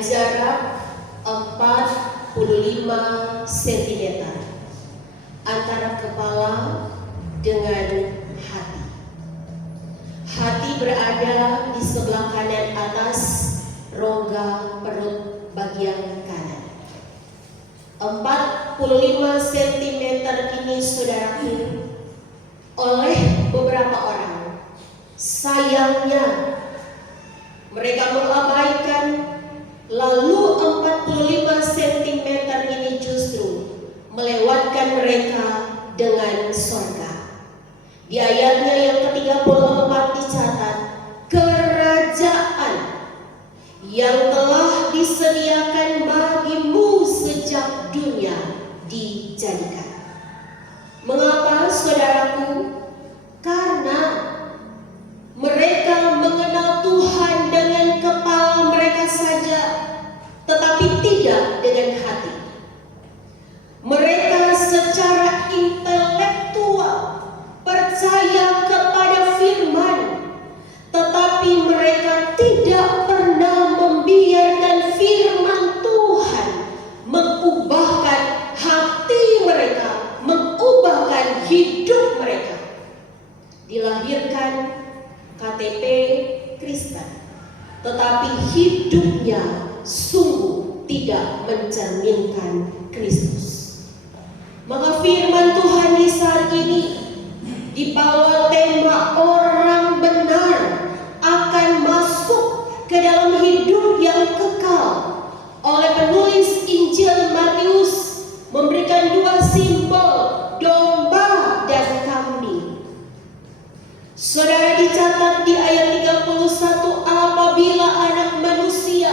dengan jarak 45 cm antara kepala dengan hati. Hati berada di sebelah kanan atas rongga perut bagian kanan. 45 cm ini, saudaraku, oleh beberapa orang sayangnya mereka mengabaikan, lalu 45 cm ini justru melewatkan mereka dengan surga. Di ayatnya yang ke-34 dicatat, kerajaan yang telah disediakan bagimu sejak dunia dijadikan. Mengapa, saudaraku? Karena mereka mengenal Tuhan dengan kepala mereka saja, tetapi tidak dengan hati. Mereka secara intelektual percaya kepada firman, tetapi mereka tidak pernah membiarkan firman Tuhan mengubahkan hati mereka, mengubahkan hidup mereka. Dilahirkan KTP Kristen, tetapi hidupnya sungguh tidak mencerminkan Kristus. Maka firman Tuhan di saat ini di bawah tema orang benar akan masuk ke dalam hidup yang kekal oleh penulis Injil Matius memberikan dua simbol, domba dan kambing. Saudara, dicatat di ayat 31, apabila anak manusia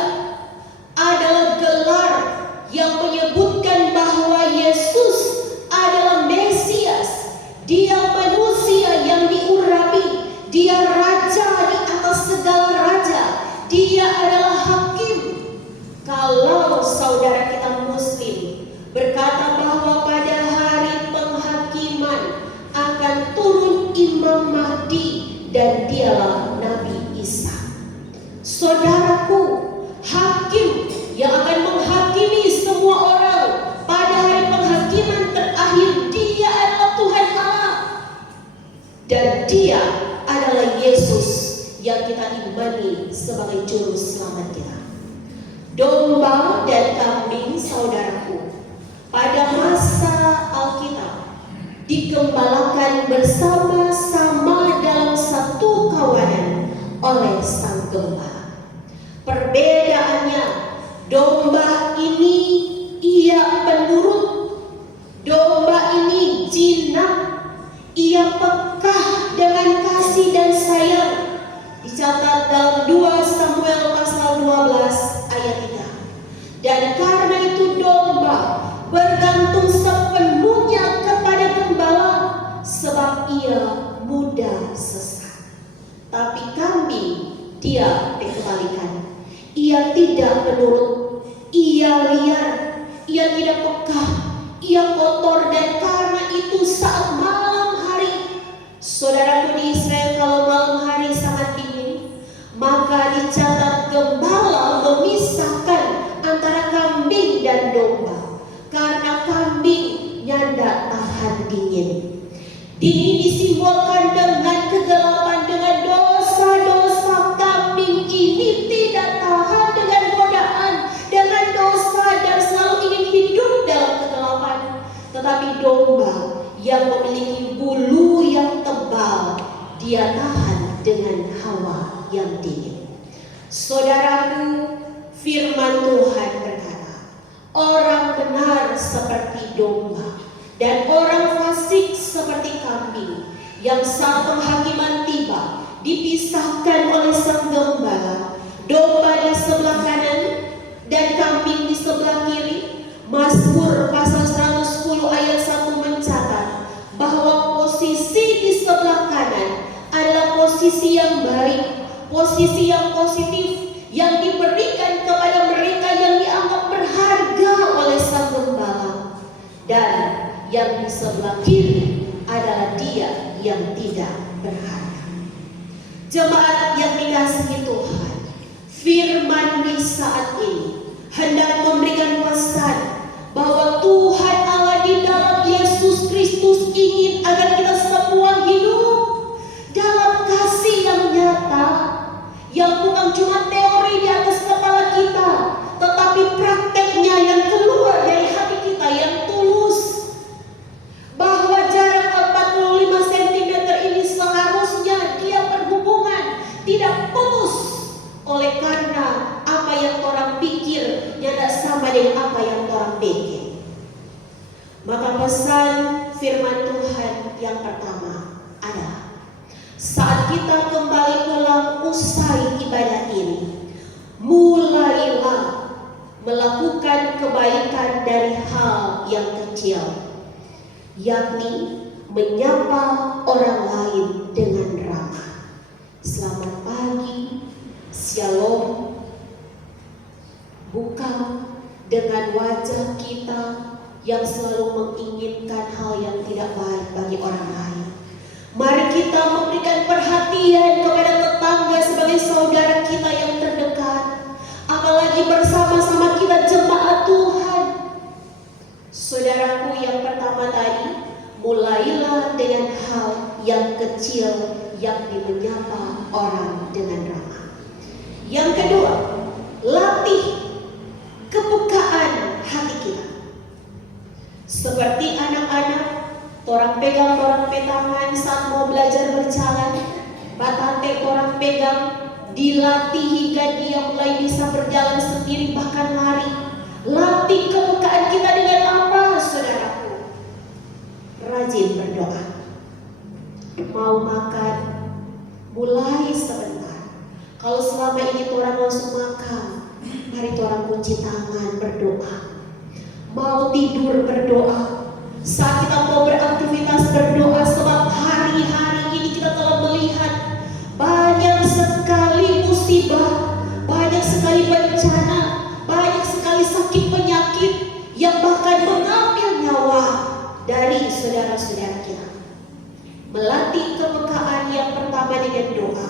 adalah gelar yang menyebutkan bahwa Yesus adalah Mesias, dia manusia yang diurapi, dia raja di atas segala raja, dia adalah hakim. Kalau saudara kita Muslim berkata bahwa pada hari penghakiman akan turun Imam Mahdi dan dialah Nabi Isa, saudaraku, hakim yang akan menghakimi semua orang pada hari penghakiman terakhir, dia adalah Tuhan Allah dan dia adalah Yesus yang kita imani sebagai juru selamat kita. Domba dan kambing, saudaraku, pada masa Alkitab digembalakan bersama-sama dalam satu kawanan oleh sang gembala. Perbedaannya, domba ini ia penurut, domba ini jinak, ia pekah dengan kasih dan sayang. Dicatat dalam 2 Samuel pasal 12 ayat 3. Dan karena itu domba bergantung sepenuhnya kepada gembala, sebab ia mudah sesat. Tapi kambing dia kebalikan, ia tidak penurut, ia liar, ia tidak pekah, ia kotor, dan karena itu saat malam hari, saudaraku di Israel kalau malam hari sangat dingin, maka dicatat gembala memisahkan antara kambing dan domba, karena kambing nyanda tahan dingin. Dingin disimbolkan dengan kegelapan, dengan dosa-dosa. Kambing ini tidak tahan dengan godaan, dengan dosa, dan selalu ingin hidup dalam kegelapan. Tetapi domba yang memiliki bulu yang tebal, dia tahan dengan hawa yang dingin. Saudaraku, firman Tuhan berkata, orang benar seperti domba dan orang fasik seperti kambing, yang saat penghakiman tiba dipisahkan oleh sang gembala, domba di sebelah kanan dan kambing di sebelah kiri. Mazmur pasal 110 ayat 1 mencatat bahwa posisi di sebelah kanan adalah posisi yang baik, posisi yang positif, yang diberikan kepada mereka yang dianggap berharga oleh sang gembala. Dan yang di sebelah kiri adalah dia yang tidak berharga. Jemaat yang dikasihi Tuhan, Firman di saat ini hendak memberikan pesan bahwa Tuhan Allah di dalam Yesus Kristus ingin agar kita semua hidup dalam kasih yang nyata, yang bukan cuma teori di atas kepala kita, tetapi prakteknya yang keluar dari hati kita yang tulus. Bahwa jarak 45 cm ini seharusnya dia berhubungan, tidak putus, oleh karena apa yang orang pikir tidak sama dengan apa yang orang pikir. Maka pesan firman Tuhan yang pertama adalah saat kita kembali pulang usai ibadah ini, mulailah melakukan kebaikan dari hal yang kecil, yakni menyapa orang lain dengan ramah. Selamat pagi, shalom, bukan dengan wajah kita yang selalu menginginkan hal yang tidak baik bagi orang lain. Mari kita memberikan perhatian kepada tetangga sebagai saudara kita yang terdekat, apalagi bersama-sama kita jemaat Tuhan. Saudaraku, yang pertama tadi, mulailah dengan hal yang kecil, yakni menyapa orang dengan ramah. Yang kedua, latih kepekaan hati kita. Seperti anak-anak, orang pegang orang petangan saat mau belajar berjalan, batate orang pegang, dilatih hingga dia mulai bisa berjalan sendiri bahkan lari. Latih kepekaan kita dengan apa, saudaraku? Rajin berdoa. Mau makan, mulai sebentar. Kalau selama ini orang langsung makan, mari orang kunci tangan berdoa. Mau tidur berdoa. Saat kita mau beraktivitas berdoa, sebab hari-hari ini kita telah melihat banyak sekali musibah, banyak sekali bencana, banyak sekali sakit penyakit yang bahkan mengambil nyawa dari saudara-saudara kita. Melatih kepekaan yang pertama dengan doa,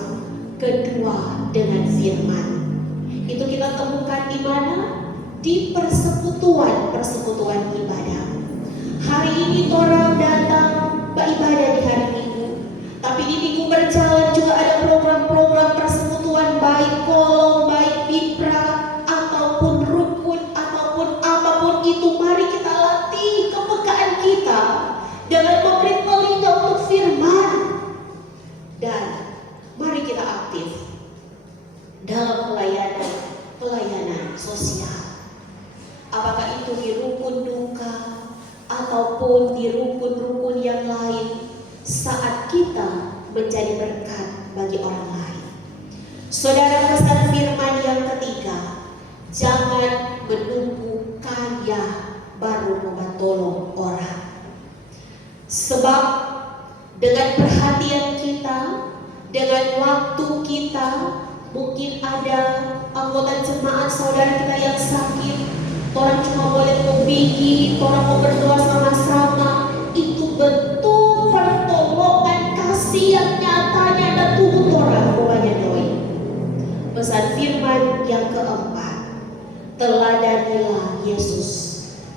kedua dengan firman. Itu kita temukan di mana? Di persekutuan ibadah. Hari ini orang datang beribadah di hari Minggu, tapi di minggu berjalan juga ada program-program persekutuan, baik kolom, baik bipra, ataupun rukun, ataupun apapun itu. Mari kita latih kepekaan kita dengan memberi telinga untuk firman, dan mari kita aktif dalam pelayanan sosial. Apakah itu di rukun duka ataupun di rukun-rukun yang lain, saat kita menjadi berkat bagi orang lain. Saudara, pesan firman yang ketiga, jangan menunggu kaya baru menolong orang. Sebab dengan perhatian kita, dengan waktu kita, mungkin ada anggota jemaat saudara kita yang sakit, orang cuma boleh membigi, orang mau berdoa sama-sama. Itu betul pertolongan kasih yang nyatanya dan turut orang rupanya doi. Pesan firman yang keempat, teladanilah Yesus.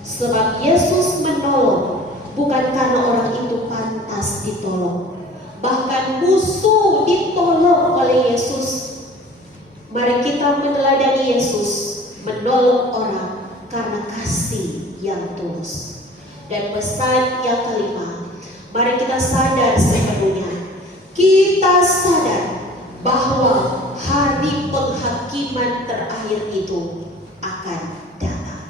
Sebab Yesus menolong bukan karena orang itu pantas ditolong, bahkan musuh ditolong oleh Yesus. Mari kita meneladani Yesus, menolong orang karena kasih yang tulus. Dan pesan yang kelima, mari kita sadar sepenuhnya, kita sadar bahwa hari penghakiman terakhir itu akan datang.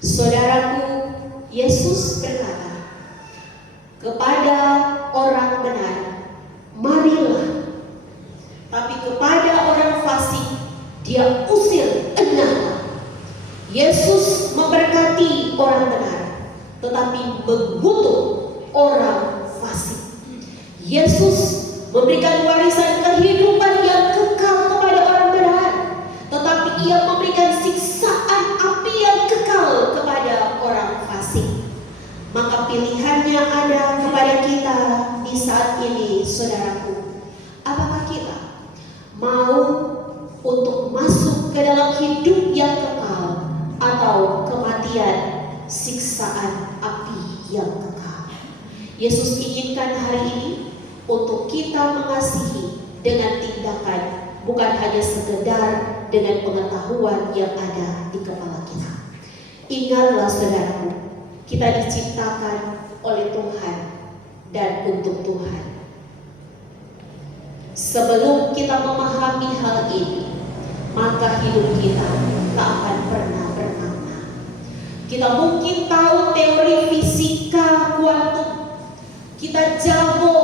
Saudaraku, Yesus berkata kepada orang benar, marilah. Tapi kepada orang fasik, dia usir, enaklah. Yesus memberkati orang benar, tetapi mengutuk orang fasik. Yesus memberikan warisan kehidupan yang kekal kepada orang benar, tetapi ia memberikan siksaan api yang kekal kepada orang fasik. Maka pilihannya ada kepada kita di saat ini, saudaraku. Apakah kita mau untuk masuk ke dalam hidup yang kekal atau kematian, siksaan api yang kekal. Yesus inginkan hari ini untuk kita mengasihi dengan tindakan, bukan hanya sekedar dengan pengetahuan yang ada di kepala kita. Ingatlah saudaraku, kita diciptakan oleh Tuhan dan untuk Tuhan. Sebelum kita memahami hal ini, maka hidup kita tak akan pernah bermakna. Kita mungkin tahu teori fisika kuantum, kita jago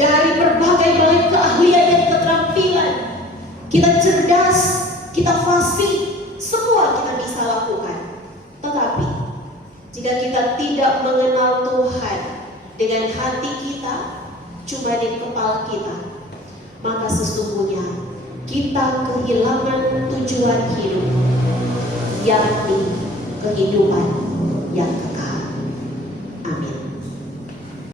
dari berbagai macam keahlian dan keterampilan, kita cerdas, kita fasih, semua kita bisa lakukan. Tetapi jika kita tidak mengenal Tuhan dengan hati kita, cuma di kepala kita, maka sesungguhnya kita kehilangan tujuan hidup, yakni kehidupan yang kekal.